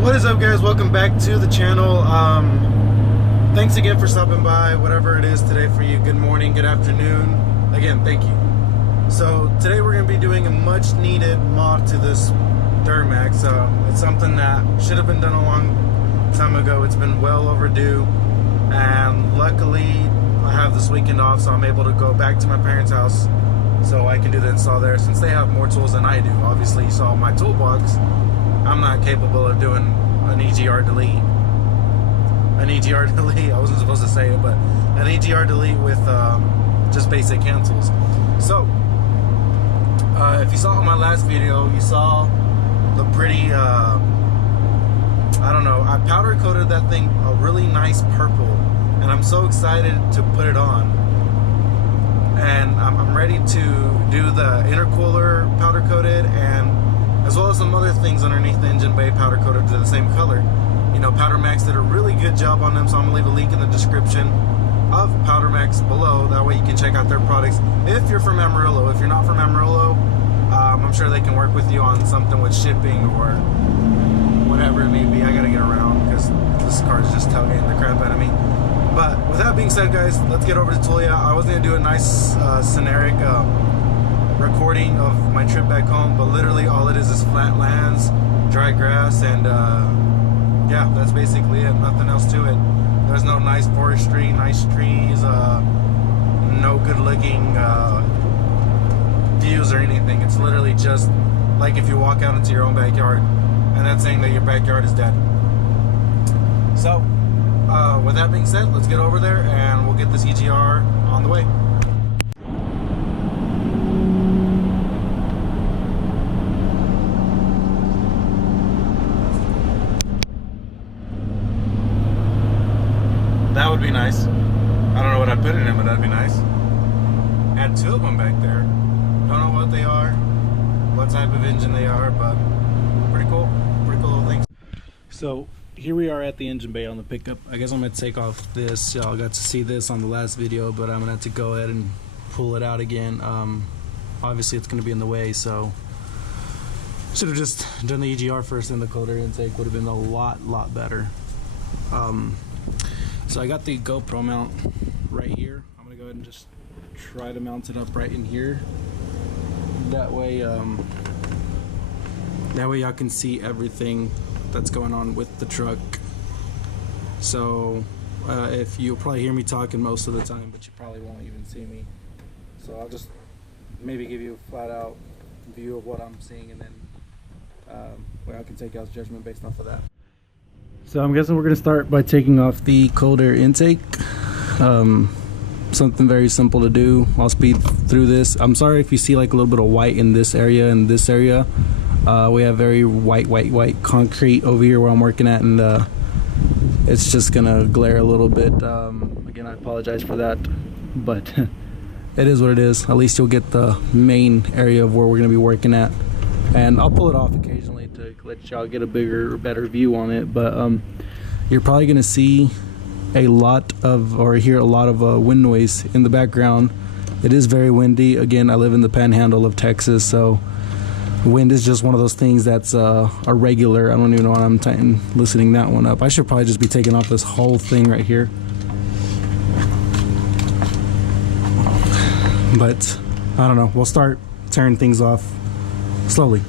What is up, guys? Welcome back to the channel. Thanks again for stopping by, whatever it is today for you. Good morning, good afternoon. Again, thank you. So today we're going to be doing a much needed mod to this Duramax. It's something that should have been done a long time ago. It's been well overdue, and luckily I have this weekend off, so I'm able to go back to my parents' house so I can do the install there, since they have more tools than I do. Obviously, you saw my toolbox. I'm not capable of doing an EGR delete. An EGR delete, I wasn't supposed to say it, but an EGR delete with just basic cancels. So, if you saw in my last video, you saw the pretty, I don't know, I powder coated that thing a really nice purple, and I'm so excited to put it on. And I'm ready to do the intercooler powder coated, and as well as some other things underneath the engine bay powder coated to the same color. You know, Powdermax did a really good job on them, so I'm gonna leave a link in the description of Powdermax below. That way you can check out their products if you're from Amarillo. If you're not from Amarillo, I'm sure they can work with you on something with shipping or whatever it may be. I gotta get around because this car is just tailgating the crap out of me. But with that being said, guys, let's get over to Tulia. I was gonna do a nice scenaric recording of my trip back home, but literally all it is flat lands, dry grass, and yeah, that's basically it. Nothing else to it. There's no nice forestry, nice trees, no good looking views or anything. It's literally just like if you walk out into your own backyard, and that's saying that your backyard is dead. So with that being said, let's get over there and we'll get this EGR on the way. That would be nice. I don't know what I'd put in it, but that'd be nice. Had two of them back there. Don't know what they are, what type of engine they are, but pretty cool. Pretty cool little things. So here we are at the engine bay on the pickup. I guess I'm gonna take off this. Y'all got to see this on the last video, but I'm gonna have to go ahead and pull it out again. Obviously it's gonna be in the way, so should have just done the EGR first, and the cold air intake would have been a lot better. So I got the GoPro mount right here. I'm gonna go ahead and just try to mount it up right in here. That way y'all can see everything that's going on with the truck. So if you'll probably hear me talking most of the time, but you probably won't even see me. So I'll just maybe give you a flat out view of what I'm seeing, and then I can take y'all's judgment based off of that. So I'm guessing we're going to start by taking off the cold air intake. Something very simple to do. I'll speed through this. I'm sorry if you see like a little bit of white in this area and this area. We have very white concrete over here where I'm working at, and it's just going to glare a little bit. Again, I apologize for that, but it is what it is. At least you'll get the main area of where we're going to be working at. And I'll pull it off occasionally to let y'all get a bigger, better view on it. But you're probably gonna see a lot of, or hear a lot of wind noise in the background. It is very windy. Again, I live in the panhandle of Texas, so wind is just one of those things that's a regular. I don't even know why I'm listening that one up. I should probably just be taking off this whole thing right here. But I don't know. We'll start tearing things off slowly.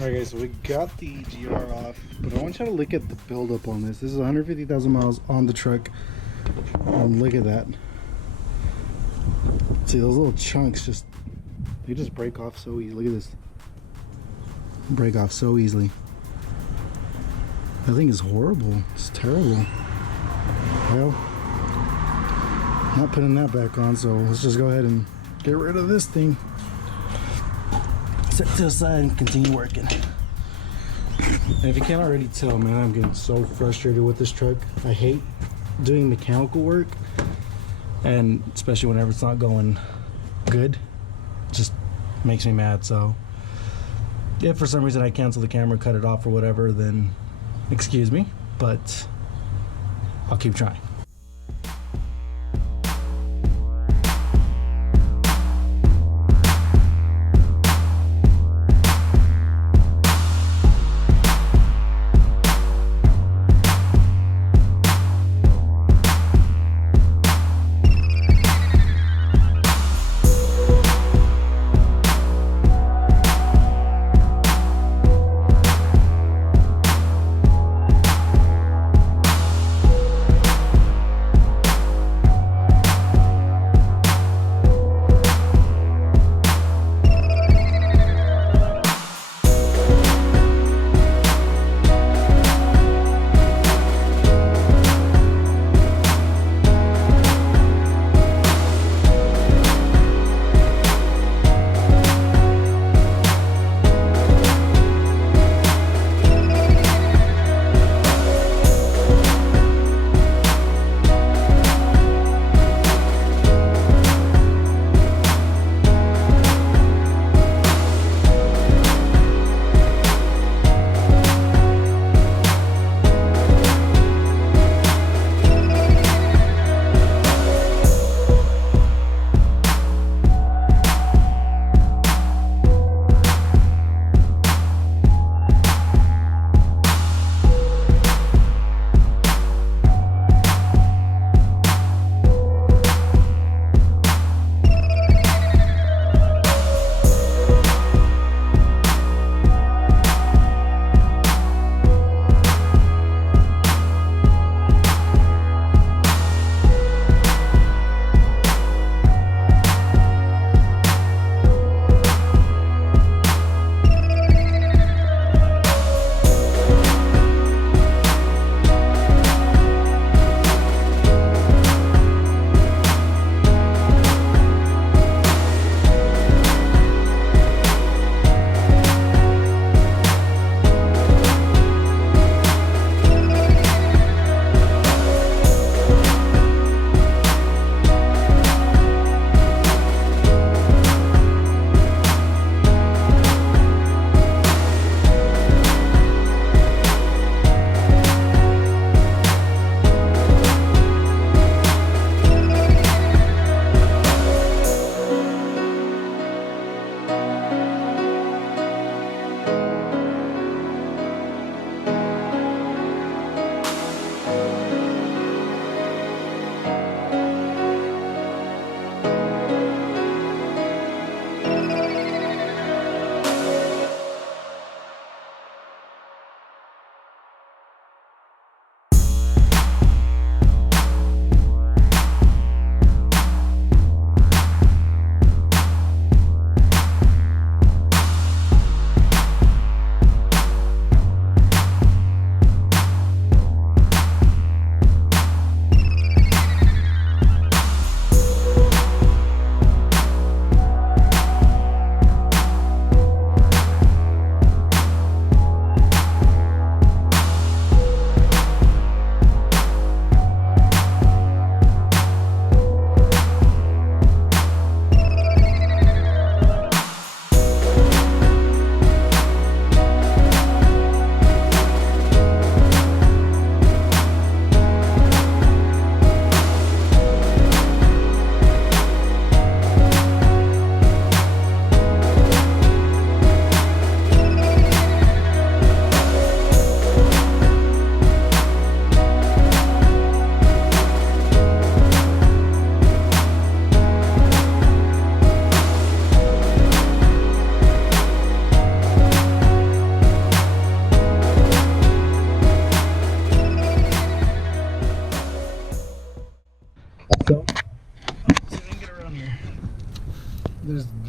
Alright guys, so we got the EGR off, but I want you to look at the buildup on this. This is 150,000 miles on the truck. Look at that. See those little chunks, they just break off so easy. Look at this. Break off so easily. That thing is horrible. It's terrible. Well, not putting that back on, so let's just go ahead and get rid of this thing. Set to the side and continue working. And if you can't already tell, man, I'm getting so frustrated with this truck. I hate doing mechanical work, and especially whenever it's not going good, it just makes me mad. So if for some reason I cancel the camera, cut it off or whatever, then excuse me, but I'll keep trying.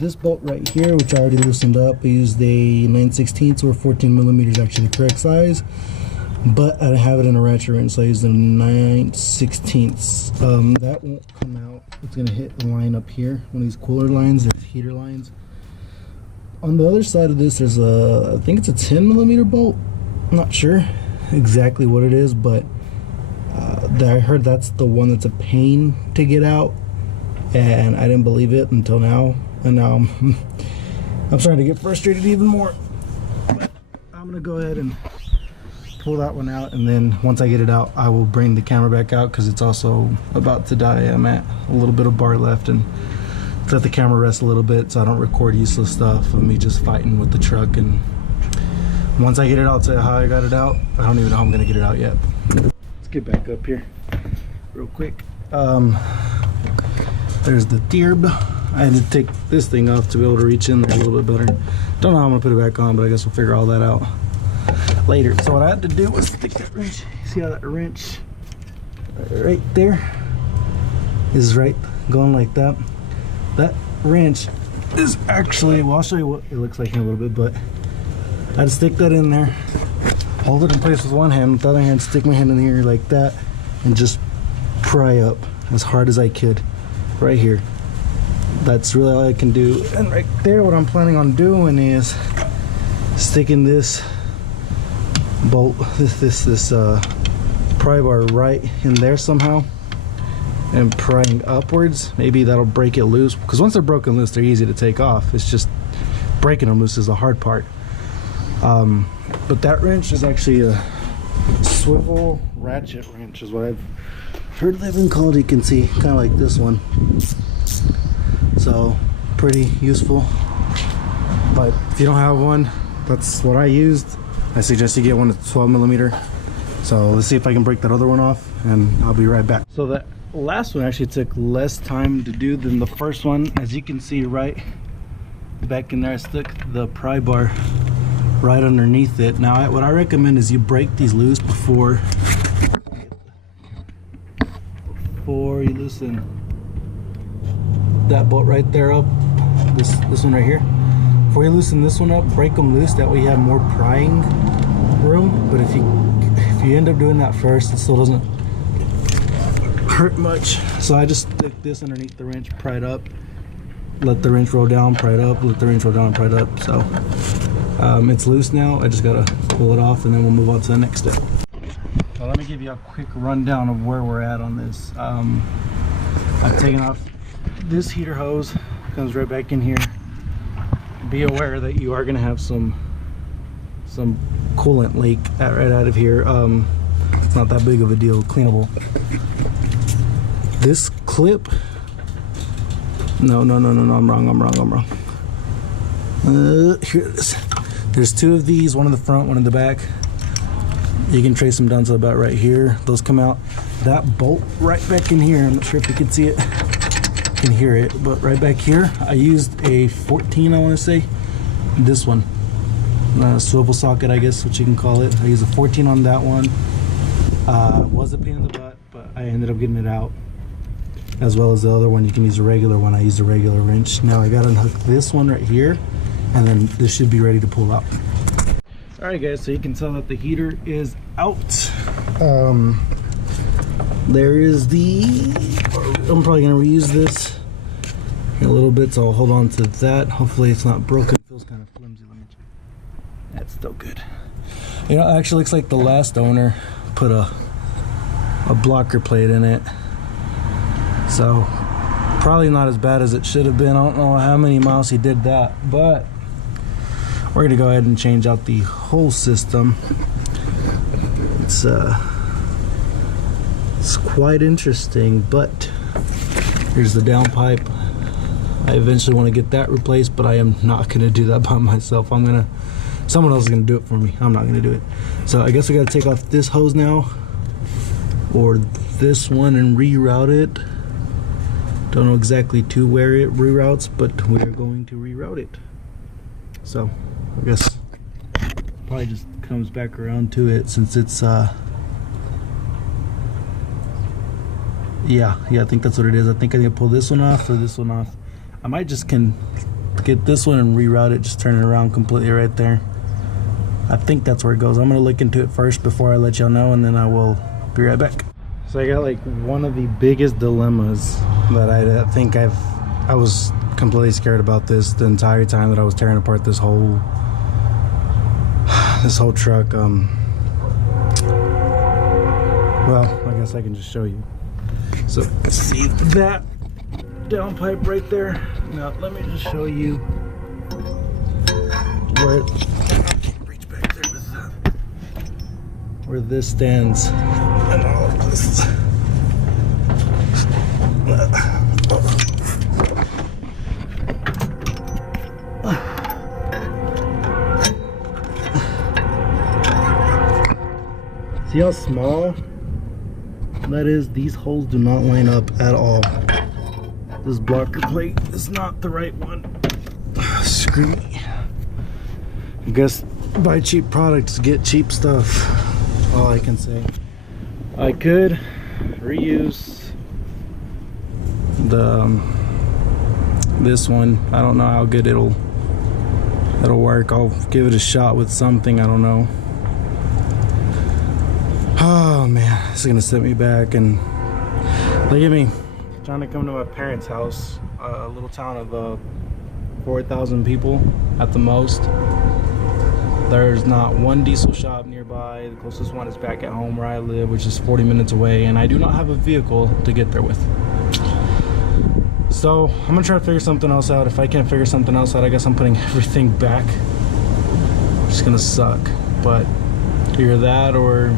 this bolt right here, which I already loosened up. I used a 9/16 or 14 millimeters, actually the correct size, but I don't have it in a ratchet wrench, so I used a 9/16. That won't come out. It's gonna hit the line up here, one of these cooler lines. There's heater lines. On the other side of this, there's a, I think it's a 10 millimeter bolt. I'm not sure exactly what it is, but I heard that's the one that's a pain to get out, and I didn't believe it until now, and now I'm starting to get frustrated even more. But I'm gonna go ahead and pull that one out, and then once I get it out, I will bring the camera back out because it's also about to die. I'm at a little bit of bar left, and let the camera rest a little bit so I don't record useless stuff of me just fighting with the truck. And once I get it out, I'll tell you how I got it out. I don't even know how I'm gonna get it out yet. Let's get back up here real quick. There's the tierb. I had to take this thing off to be able to reach in there a little bit better. Don't know how I'm gonna put it back on, but I guess we'll figure all that out later. So what I had to do was stick that wrench. See how that wrench right there is right going like that? That wrench is actually, well, I'll show you what it looks like in a little bit, but I'd stick that in there, hold it in place with one hand, with the other hand stick my hand in here like that, and just pry up as hard as I could right here. That's really all I can do. And right there, what I'm planning on doing is sticking this bolt, this pry bar right in there somehow, and prying upwards. Maybe that'll break it loose, because once they're broken loose, they're easy to take off. It's just breaking them loose is the hard part. But that wrench is actually a swivel ratchet wrench, is what I've heard they've been called. You can see kind of like this one, so pretty useful. But if you don't have one, that's what I used. I suggest you get one that's 12 millimeter. So let's see if I can break that other one off, and I'll be right back. So that last one actually took less time to do than the first one. As you can see right back in there, I stuck the pry bar right underneath it. Now what I recommend is you break these loose before you loosen that bolt right there up, this one right here. Before you loosen this one up, break them loose, that way you have more prying room. But if you end up doing that first, it still doesn't hurt much. So I just stick this underneath the wrench, pry it up, let the wrench roll down, pry it up, let the wrench roll down, pry it up. So it's loose now. I just gotta pull it off, and then we'll move on to the next step. So let me give you a quick rundown of where we're at on this. I've taken off this heater hose, comes right back in here. Be aware that you are gonna have some coolant leak right out of here. It's not that big of a deal, cleanable. This clip, no, I'm wrong. Here it is. There's two of these, one in the front, one in the back. You can trace them down to about right here. Those come out. That bolt right back in here, I'm not sure if you can see it, you can hear it, but right back here, I used a 14, I want to say. This one, swivel socket, I guess what you can call it. I used a 14 on that one. Was a pain in the butt, but I ended up getting it out. As well as the other one, you can use a regular one. I used a regular wrench. Now I got to unhook this one right here, and then this should be ready to pull out. Alright guys, so you can tell that the heater is out. There is the, I'm probably going to reuse this in a little bit, so I'll hold on to that. Hopefully it's not broken. It feels kind of flimsy. Let me check. That's still good. You know, it actually looks like the last owner put a blocker plate in it. So probably not as bad as it should have been. I don't know how many miles he did that, but we're gonna go ahead and change out the whole system. It's quite interesting, but here's the downpipe. I eventually want to get that replaced, but I am not gonna do that by myself. Someone else is gonna do it for me. I'm not gonna do it. So I guess we gotta take off this hose now, or this one, and reroute it. Don't know exactly to where it reroutes, but we are going to reroute it. So I guess probably just comes back around to it, since it's yeah, I think that's what it is. I think I need to pull this one off or this one off. I might just get this one and reroute it, just turn it around completely right there. I think that's where it goes. I'm gonna look into it first before I let y'all know, and then I will be right back. So I got like one of the biggest dilemmas that I think I was completely scared about this the entire time that I was tearing apart this whole truck. Well, I guess I can just show you. So see that downpipe right there. Now let me just show you where I can't reach back there with that. Where this stands and all of this. See how small that is? These holes do not line up at all. This blocker plate is not the right one. Screw me. I guess buy cheap products, get cheap stuff. All I can say. I could reuse this one. I don't know how good it'll work. I'll give it a shot with something. I don't know. Oh man, this is gonna set me back. And look at me trying to come to my parents' house, a little town of 4,000 people at the most. There's not one diesel shop nearby. The closest one is back at home where I live, which is 40 minutes away, and I do not have a vehicle to get there with. So I'm gonna try to figure something else out. If I can't figure something else out, I guess I'm putting everything back. It's gonna suck, but either that or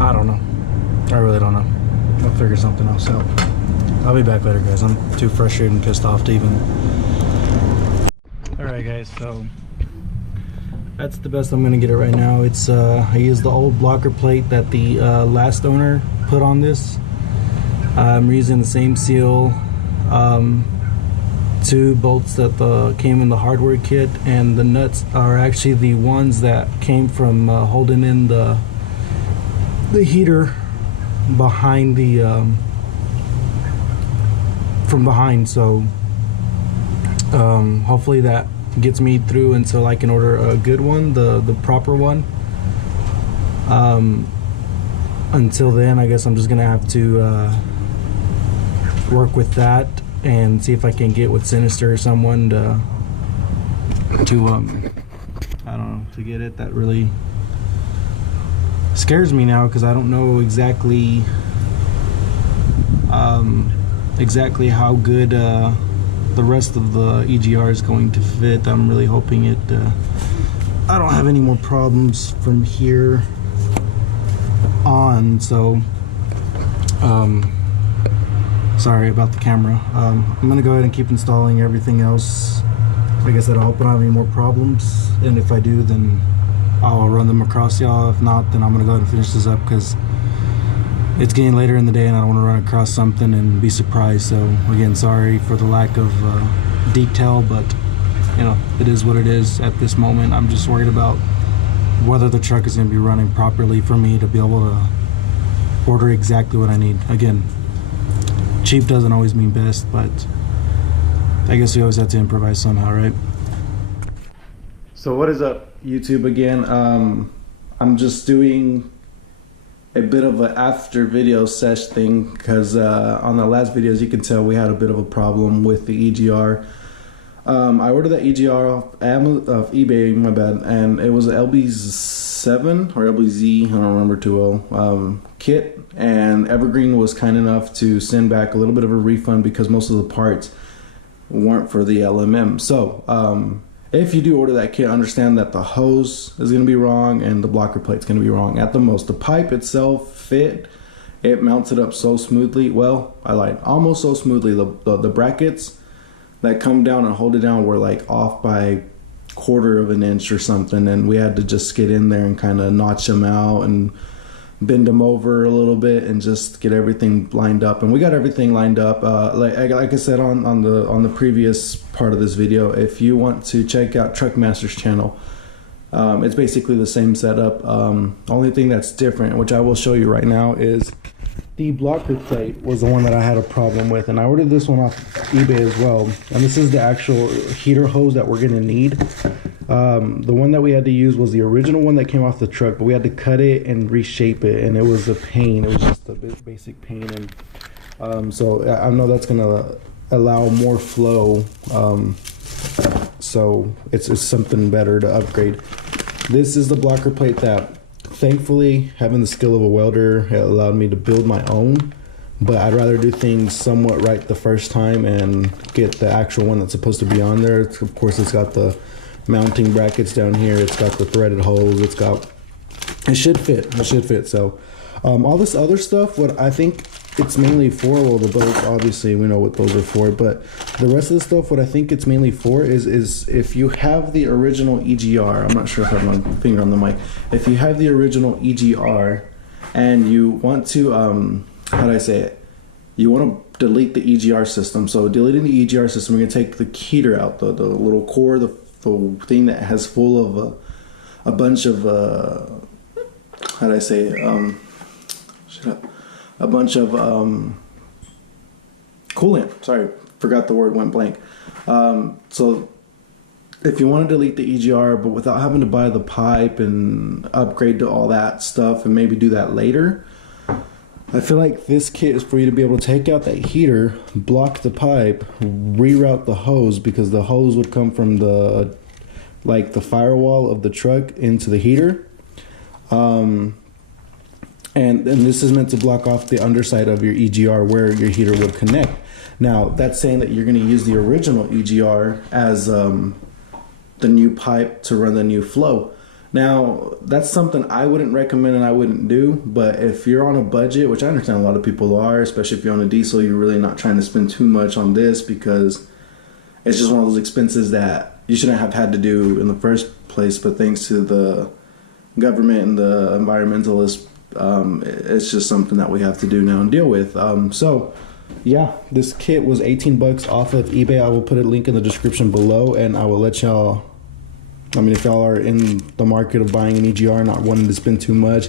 I don't know. I really don't know. I'll figure something else out. I'll be back later, guys. I'm too frustrated and pissed off to even. Alright guys, so that's the best I'm gonna get it right now. It's I used the old blocker plate that the last owner put on this. I'm using the same seal, 2 bolts that came in the hardware kit, and the nuts are actually the ones that came from holding in the heater behind the from behind. So hopefully that gets me through until I can order a good one, the proper one. Until then, I guess I'm just gonna have to work with that and see if I can get with Sinister or someone to I don't know, to get it. That really scares me now because I don't know exactly how good the rest of the EGR is going to fit. I'm really hoping it I don't have any more problems from here on. So sorry about the camera. I'm gonna go ahead and keep installing everything else. Like I said, I hope I don't have any more problems, and if I do, then I'll run them across y'all. If not, then I'm gonna go ahead and finish this up because it's getting later in the day and I don't want to run across something and be surprised. So again, sorry for the lack of detail, but you know, it is what it is at this moment. I'm just worried about whether the truck is going to be running properly for me to be able to order exactly what I need. Again, cheap doesn't always mean best, but I guess we always have to improvise somehow, right? So what is up, YouTube? Again, I'm just doing a bit of an after video sesh thing because on the last video, as you can tell, we had a bit of a problem with the EGR. I ordered that EGR off eBay, my bad, and it was an LB7 or LBZ, I don't remember too well, kit, and Evergreen was kind enough to send back a little bit of a refund because most of the parts weren't for the LMM. So if you do order that kit, understand that the hose is going to be wrong and the blocker plate's going to be wrong at the most. The pipe itself fit, it mounted up so smoothly. Well, I lied, almost so smoothly. The brackets that come down and hold it down were like off by 1/4 of an inch or something, and we had to just get in there and kind of notch them out and bend them over a little bit and just get everything lined up. And we got everything lined up. Like I said on the previous part of this video, if you want to check out Truckmaster's channel, it's basically the same setup. Only thing that's different, which I will show you right now, is the blocker plate was the one that I had a problem with, and I ordered this one off eBay as well. And this is the actual heater hose that we're gonna need. The one that we had to use was the original one that came off the truck, but we had to cut it and reshape it, and it was a pain. It was just a basic pain, and so I know that's gonna allow more flow. So it's something better to upgrade. This is the blocker plate that, thankfully, having the skill of a welder, it allowed me to build my own. But I'd rather do things somewhat right the first time and get the actual one that's supposed to be on there. Of course, it's got the mounting brackets down here. It's got the threaded holes. It should fit. It should fit. So all this other stuff, what I think it's mainly for, well, the bolts, obviously we know what those are for, but the rest of the stuff, what I think it's mainly for is if you have the original EGR, I'm not sure if I have my finger on the mic, if you have the original EGR and you want to, how do I say it? You want to delete the EGR system. So deleting the EGR system, we're going to take the heater out, the little core, the thing that has full of a bunch of, how do I say it? Shut up. A bunch of coolant. Sorry, forgot the word, went blank. So if you want to delete the EGR, but without having to buy the pipe and upgrade to all that stuff and maybe do that later, I feel like this kit is for you to be able to take out that heater, block the pipe, reroute the hose, because the hose would come from the firewall of the truck into the heater. And this is meant to block off the underside of your EGR where your heater would connect. Now, that's saying that you're going to use the original EGR as the new pipe to run the new flow. Now, that's something I wouldn't recommend and I wouldn't do, but if you're on a budget, which I understand a lot of people are, especially if you're on a diesel, you're really not trying to spend too much on this because it's just one of those expenses that you shouldn't have had to do in the first place, but thanks to the government and the environmentalists, it's just something that we have to do now and deal with. So yeah, this kit was 18 bucks off of eBay. I will put a link in the description below, and I will let y'all, I mean, if y'all are in the market of buying an EGR, not wanting to spend too much,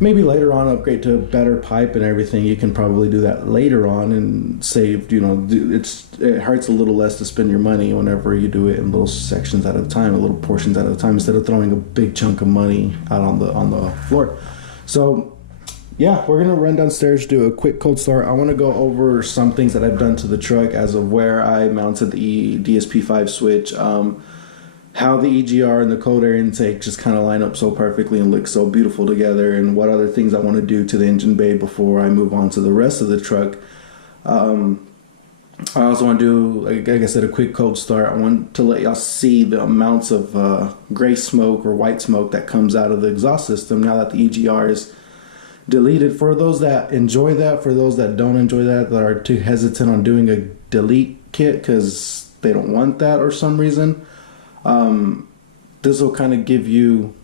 maybe later on upgrade to a better pipe and everything, you can probably do that later on and save, you know, it hurts a little less to spend your money whenever you do it in little sections at a time, little portions at a time, instead of throwing a big chunk of money out on the floor. So yeah, we're gonna run downstairs, do a quick cold start. I want to go over some things that I've done to the truck as of where I mounted the DSP5 switch, how the EGR and the cold air intake just kind of line up so perfectly and look so beautiful together, and what other things I want to do to the engine bay before I move on to the rest of the truck. I also want to do, like I said, a quick cold start. I want to let y'all see the amounts of gray smoke or white smoke that comes out of the exhaust system now that the EGR is deleted. For those that enjoy that, for those that don't enjoy that, that are too hesitant on doing a delete kit because they don't want that or some reason, this will kind of give you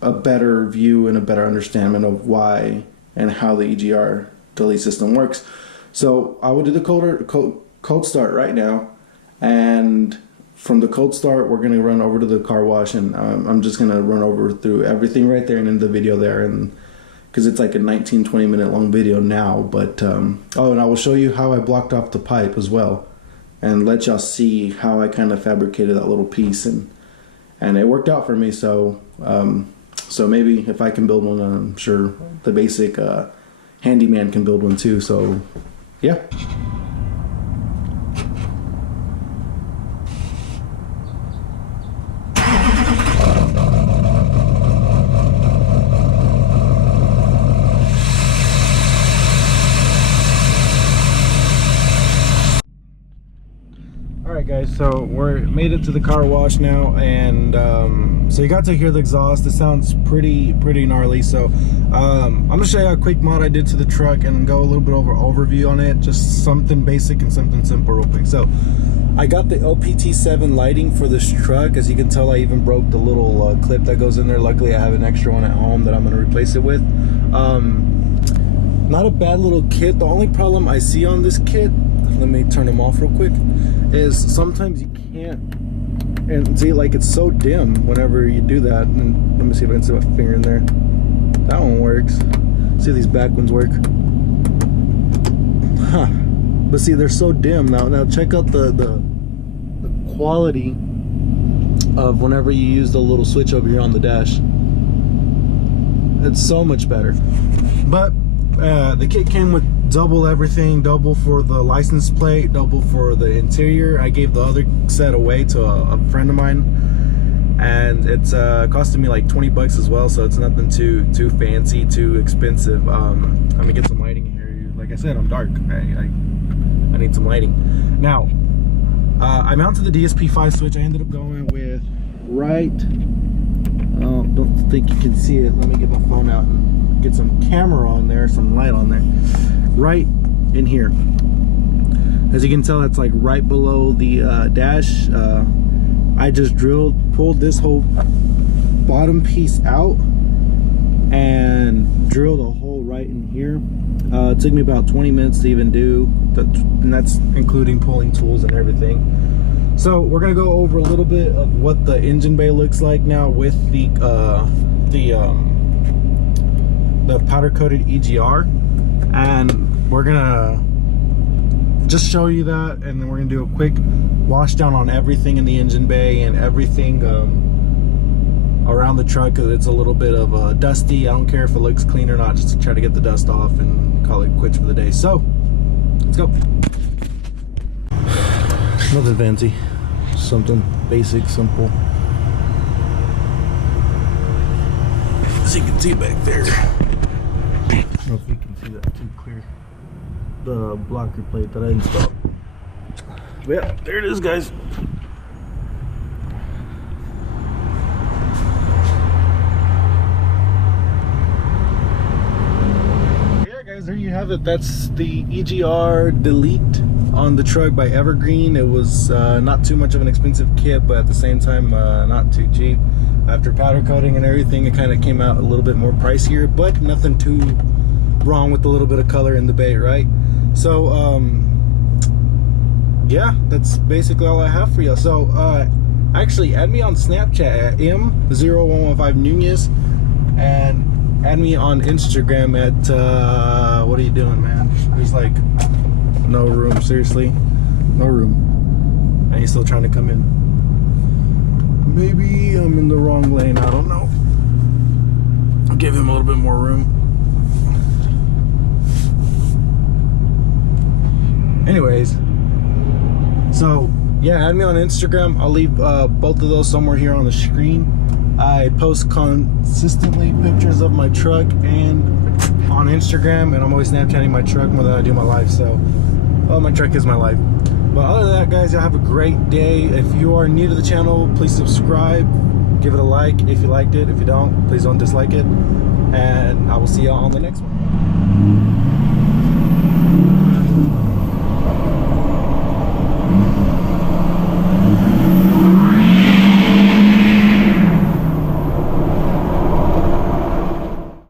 a better view and a better understanding of why and how the EGR delete system works. So I will do the cold start right now, and from the cold start we're going to run over to the car wash, and I'm just going to run over through everything right there and in the video there, and because it's like a 19-20 minute long video now, but oh, and I will show you how I blocked off the pipe as well and let y'all see how I kind of fabricated that little piece, and it worked out for me. So so maybe if I can build one, I'm sure the basic handyman can build one too. So yeah. Alright guys, so we're made it to the car wash now, and so you got to hear the exhaust. It sounds pretty gnarly. So I'm gonna show you a quick mod I did to the truck and go a little bit over overview on it, just something basic and something simple real quick. So I got the LPT7 lighting for this truck. As you can tell, I even broke the little clip that goes in there. Luckily I have an extra one at home that I'm gonna replace it with. Not a bad little kit. The only problem I see on this kit, let me turn them off real quick, is sometimes you can't, and see, like, it's so dim whenever you do that. And let me see if I can see my finger in there. That one works. See if these back ones work. But see, they're so dim now. Now check out the quality of whenever you use the little switch over here on the dash. It's so much better. But the kit came with double everything, double for the license plate, double for the interior. I gave the other set away to a friend of mine, and it's costing me like 20 bucks as well, so it's nothing too fancy, too expensive. I'm gonna get some lighting here. Like I said, I'm dark. I need some lighting. Now, I mounted the DSP-5 switch. I ended up going with don't think you can see it. Let me get my phone out and get some camera on there, some light on there. Right in here. As you can tell, that's like right below the dash. I just pulled this whole bottom piece out and drilled a hole right in here. It took me about 20 minutes to even do, and that's including pulling tools and everything. So we're gonna go over a little bit of what the engine bay looks like now with the powder coated EGR, and we're gonna just show you that, and then we're gonna do a quick wash down on everything in the engine bay and everything around the truck, because it's a little bit of dusty. I don't care if it looks clean or not, just to try to get the dust off and call it quits for the day. So let's go. Nothing fancy, something basic, simple. As you can see back there, I don't know if you can see that too clear, the blocker plate that I installed. But yeah, there it is, guys. Yeah, guys, there you have it. That's the EGR Delete on the truck by Evergreen. It was not too much of an expensive kit, but at the same time not too cheap. After powder coating and everything, it kind of came out a little bit more pricier, but nothing too wrong with a little bit of color in the bay, right? So yeah, that's basically all I have for you. So actually add me on Snapchat at M0115 Nunez, and add me on Instagram at what are you doing, man? There's like no room, seriously, no room. And he's still trying to come in. Maybe I'm in the wrong lane, I don't know. I'll give him a little bit more room. Anyways, so yeah, add me on Instagram. I'll leave both of those somewhere here on the screen. I post consistently pictures of my truck and on Instagram, and I'm always Snapchatting my truck more than I do my life. So, well, my truck is my life. But other than that, guys, y'all have a great day. If you are new to the channel, please subscribe, give it a like if you liked it. If you don't, please don't dislike it. And I will see y'all on the next one.